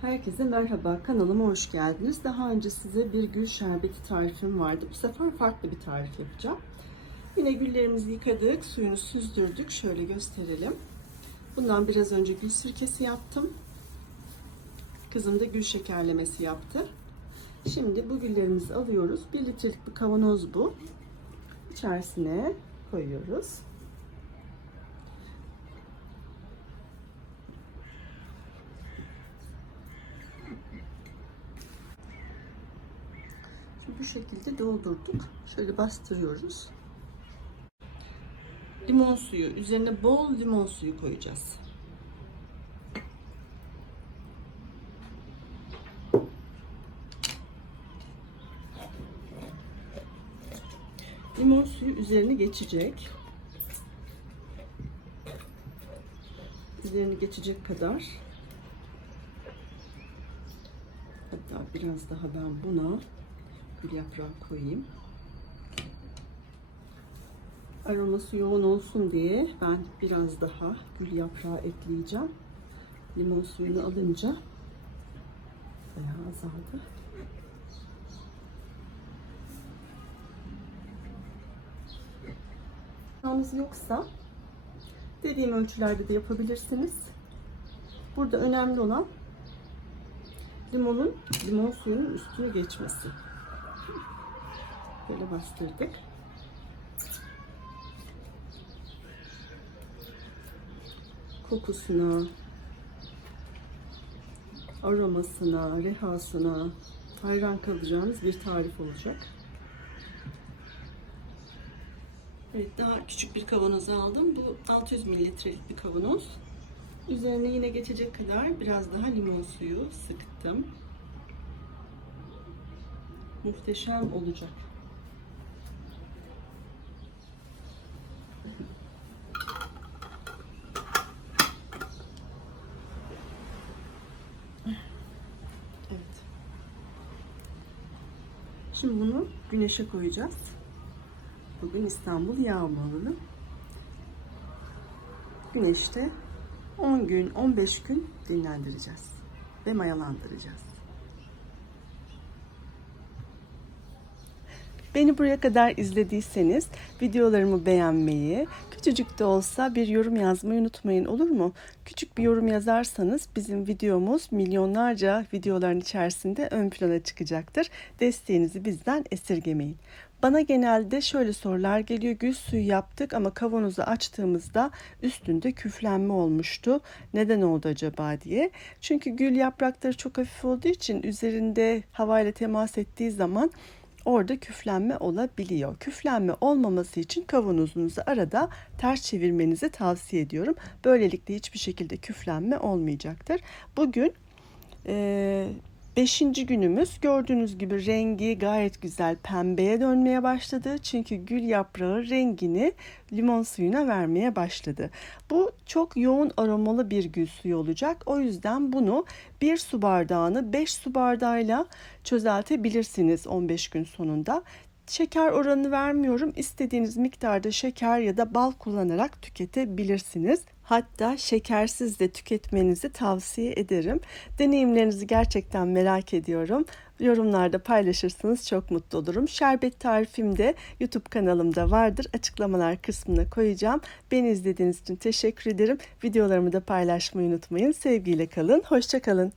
Herkese merhaba, kanalıma hoş geldiniz. Daha önce size bir gül şerbeti tarifim vardı. Bu sefer farklı bir tarif yapacağım. Yine güllerimizi yıkadık, suyunu süzdürdük. Şöyle gösterelim. Bundan biraz önce gül sirkesi yaptım. Kızım da gül şekerlemesi yaptı. Şimdi bu güllerimizi alıyoruz. 1 litrelik bir kavanoz bu. İçerisine koyuyoruz. Bu şekilde doldurduk. Şöyle bastırıyoruz. Limon suyu, üzerine bol limon suyu koyacağız. Limon suyu üzerine geçecek. Üzerine geçecek kadar. Hatta biraz daha ben buna gül yaprağı koyayım. Aroması yoğun olsun diye ben biraz daha gül yaprağı ekleyeceğim. Limon suyunu alınca bayağı azaldı. Yalnız yoksa dediğim ölçülerde de yapabilirsiniz. Burada önemli olan limon suyunun üstüne geçmesi. Böyle bastırdık. Kokusuna, aromasına, rehasına hayran kalacağınız bir tarif olacak. Evet, daha küçük bir kavanoz aldım. Bu 600 mililitrelik bir kavanoz. Üzerine yine geçecek kadar biraz daha limon suyu sıktım. Muhteşem olacak. Evet. Şimdi bunu güneşe koyacağız. Bugün İstanbul yağmurlu. Güneşte 10 gün, 15 gün dinlendireceğiz ve mayalandıracağız. Beni buraya kadar izlediyseniz videolarımı beğenmeyi, küçücük de olsa bir yorum yazmayı unutmayın, olur mu? Küçük bir yorum yazarsanız bizim videomuz milyonlarca videoların içerisinde ön plana çıkacaktır. Desteğinizi bizden esirgemeyin. Bana genelde şöyle sorular geliyor. Gül suyu yaptık ama kavanozu açtığımızda üstünde küflenme olmuştu. Neden oldu acaba diye. Çünkü gül yaprakları çok hafif olduğu için üzerinde havayla temas ettiği zaman orada küflenme olabiliyor. Küflenme olmaması için kavanozunuzu arada ters çevirmenizi tavsiye ediyorum. Böylelikle hiçbir şekilde küflenme olmayacaktır. Bugün 5. günümüz. Gördüğünüz gibi rengi gayet güzel pembeye dönmeye başladı. Çünkü gül yaprağı rengini limon suyuna vermeye başladı. Bu çok yoğun aromalı bir gül suyu olacak. O yüzden bunu 1 su bardağını 5 su bardağıyla çözeltebilirsiniz 15 gün sonunda. Şeker oranını vermiyorum. İstediğiniz miktarda şeker ya da bal kullanarak tüketebilirsiniz. Hatta şekersiz de tüketmenizi tavsiye ederim. Deneyimlerinizi gerçekten merak ediyorum. Yorumlarda paylaşırsanız çok mutlu olurum. Şerbet tarifim de YouTube kanalımda vardır. Açıklamalar kısmına koyacağım. Beni izlediğiniz için teşekkür ederim. Videolarımı da paylaşmayı unutmayın. Sevgiyle kalın. Hoşça kalın.